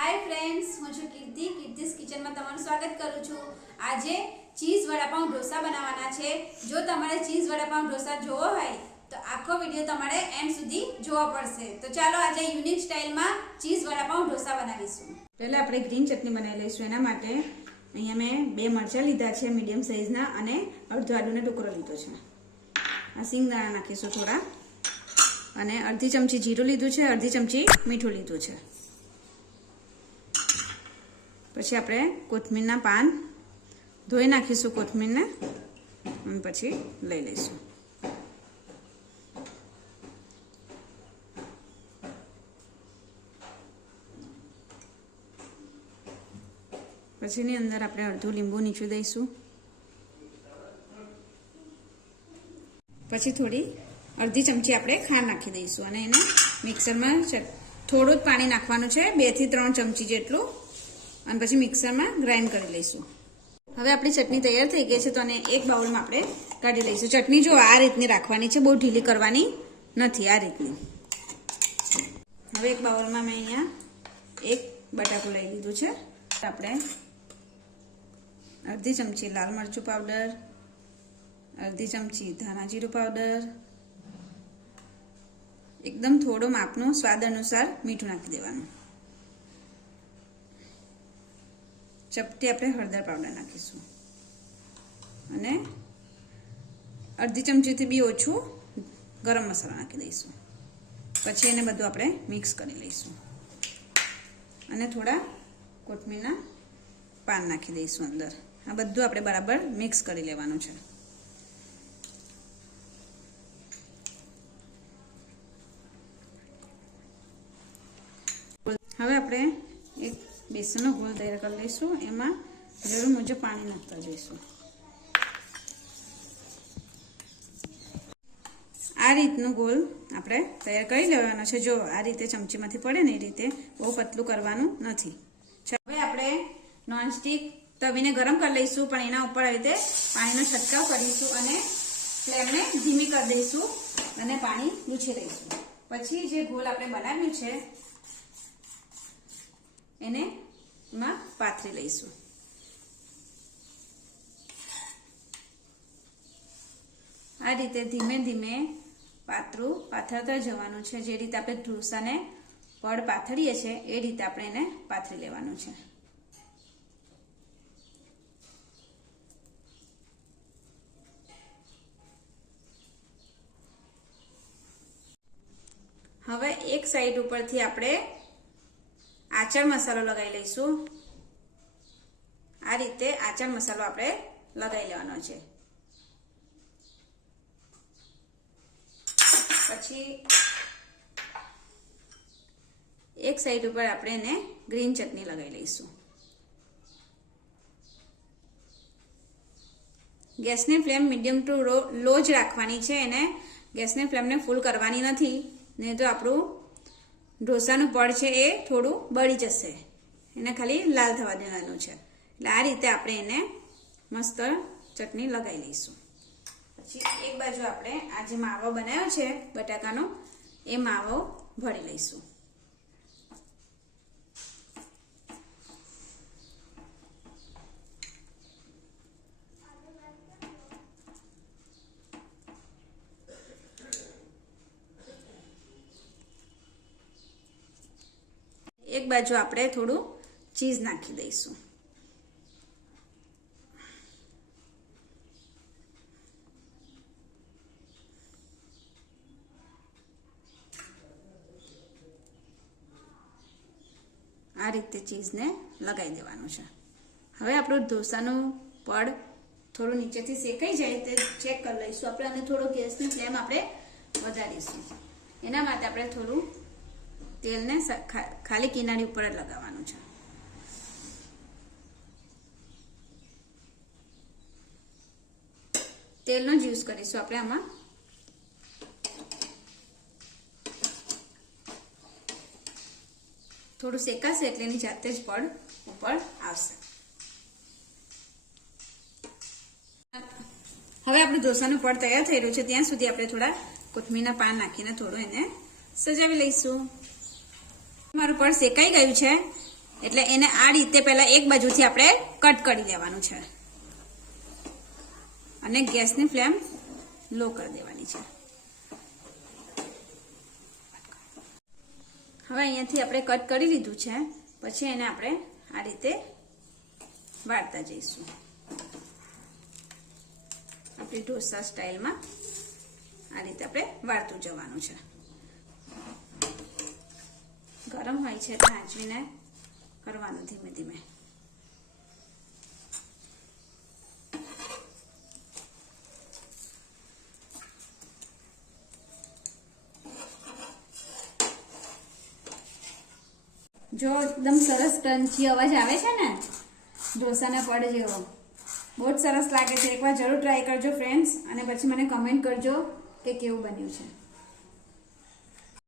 Hi friends, હું છું કીર્તિ કીર્તિસ કિચનમાં તમારું સ્વાગત કરું છું। આજે ચીઝ વડાપાઉં ઢોસા બનાવવાના છે। જો તમારે ચીઝ વડાપાઉં ઢોસા જોવો હોય તો આખો વિડિયો તમારે એન્ડ સુધી જોવો પડશે। તો ચાલો આજે યુનિક સ્ટાઇલમાં ચીઝ વડાપાઉં ઢોસા બનાવીશું। પહેલા આપણે ગ્રીન ચટણી બનાવી લઈશું। એના માટે અહીંયા મેં 2 મરચાં લીધા છે મીડિયમ સાઈઝના અને અડધો આદુનો ટુકડો લીધો છે। આ સિંગદાણા નાખીશું થોડા અને અડધી ચમચી જીરું લીધું છે, અડધી ચમચી મીઠું લીધું છે। પછી આપણે કોથમીરના પાન ધોઈ નાખીશું કોથમીરને અને પછી લઈ લઈશું। પછી એની અંદર આપણે અડધું લીંબુ નીચું દઈશું। પછી થોડી અડધી ચમચી આપણે ખાંડ નાખી દઈશું અને એને મિક્સરમાં થોડું જ પાણી નાખવાનું છે, 2 થી 3 ચમચી જેટલું, અને પછી મિક્સરમાં ગ્રાઇન્ડ કરી લઈશું। હવે આપણી ચટણી તૈયાર થઈ ગઈ છે, તો આને એક બાઉલમાં આપણે કાઢી લઈશું। ચટણી જો આ રીતની રાખવાની છે, બહુ ઢીલી કરવાની નથી, આ રીતની। હવે એક બાઉલમાં મેં અહીંયા એક બટાકું લઈ લીધું છે। આપણે અડધી ચમચી લાલ મરચું પાવડર, અડધી ચમચી ધાણા જીરું પાવડર, એકદમ થોડો માપનું સ્વાદ અનુસાર મીઠું નાખી દેવાનું। ચપટી આપણે હળદર પાવડર નાખીશું અને અડધી ચમચીથી બી ઓછું ગરમ મસાલો નાખી દઈશું। પછી એને બધું આપણે મિક્સ કરી લઈશું અને થોડા કોથમીરના પાન નાખી દઈશું અંદર। આ બધું આપણે બરાબર મિક્સ કરી લેવાનું છે। હવે આપણે એક બેસનનો ગોળ તૈયાર કરી લઈશું। એમાં જરૂર મુજબ પાણી નાખતા જઈશું। આ રીતનું ગોળ આપણે તૈયાર કરી લેવાનો છે। જો આ રીતે ચમચીમાંથી પડે ને એ રીતે, બહુ પતલું કરવાનું નથી। હવે આપણે નોનસ્ટિક તવીને ગરમ કરી લઈશું, પણ એના ઉપર આવી રીતે પાણીનો છંટકાવ કરીશું અને ફ્લેમને ધીમી કરી દઈશું અને પાણી લૂછી દઈશું। પછી જે ગોળ આપણે બનાવ્યું છે એને એમાં પાથરી લઈશું। આ રીતે ધીમે ધીમે પાથરતા જવાનું છે। જે રીતે આપણે ઢોસાને પડ પાથરીએ છીએ એ રીતે આપણે એને પાથરી લેવાનું છે। હવે એક સાઈડ ઉપરથી આપણે આચાર મસાલો લગાવી લઈશું। આ રીતે આચાર મસાલો આપણે લગાવી લેવાનો છે। પછી એક સાઈડ ઉપર આપણે એને ગ્રીન ચટણી લગાવી લઈશું। ગેસની ફ્લેમ મીડિયમ ટુ લો જ રાખવાની છે। એને ગેસની ફ્લેમને ફૂલ કરવાની નથી, નહીં તો આપણું ઢોસાનું પડ છે એ થોડું બળી જશે। એને ખાલી લાલ થવા દેવાનું છે। એટલે આ રીતે આપણે એને મસ્ત ચટણી લગાવી લઈશું। પછી એક બાજુ આપણે આ જે માવો બનાવ્યો છે બટાકાનો, એ માવો ભરી લઈશું। એક બાજુ આપણે થોડું ચીઝ નાખી દઈશું। આ રીતે ચીઝને લગાવી દેવાનું છે। હવે આપણું ઢોસાનું પડ થોડું નીચેથી શેકાઈ જાય તે ચેક કરી લઈશું આપણે, અને થોડો ગેસની ફ્લેમ આપણે વધારીશું। એના માટે આપણે થોડું તેલને ખાલી કિનારી ઉપર જ લગાવવાનું છે। તેલનો જ યુઝ કરીશું આપણે આમાં। થોડું શેકાશે એટલે એની જાતે જ પડ ઉપર આવશે। હવે આપણું ઢોસાનું પડ તૈયાર થઈ રહ્યું છે, ત્યાં સુધી આપણે થોડા કોથમીરના પાન નાખીને થોડું એને સજાવી લઈશું। મારું પડ શેકાઈ ગયું છે, એટલે એને આ રીતે પહેલા એક બાજુથી આપણે કટ કરી લેવાનું છે અને ગેસની ફ્લેમ લો કરી દેવાની છે. હવે અહીંયાથી આપણે કટ કરી લીધું છે, પછી એને આપણે આ રીતે વાળતા જઈશું. આપણી ઢોસા સ્ટાઇલમાં આ રીતે આપણે વાળતું જવાનું છે. ગરમ હોય છે એટલે આંચવીને કરવાનું ધીમે ધીમે. જો એકદમ સરસ ક્રન્ચી અવાજ આવે છે ને ઢોસાના પડ જેવો, બહુ જ સરસ લાગે છે. એકવાર જરૂર ટ્રાય કરજો ફ્રેન્ડ્સ, અને પછી મને કમેન્ટ કરજો કે કેવું બન્યું છે.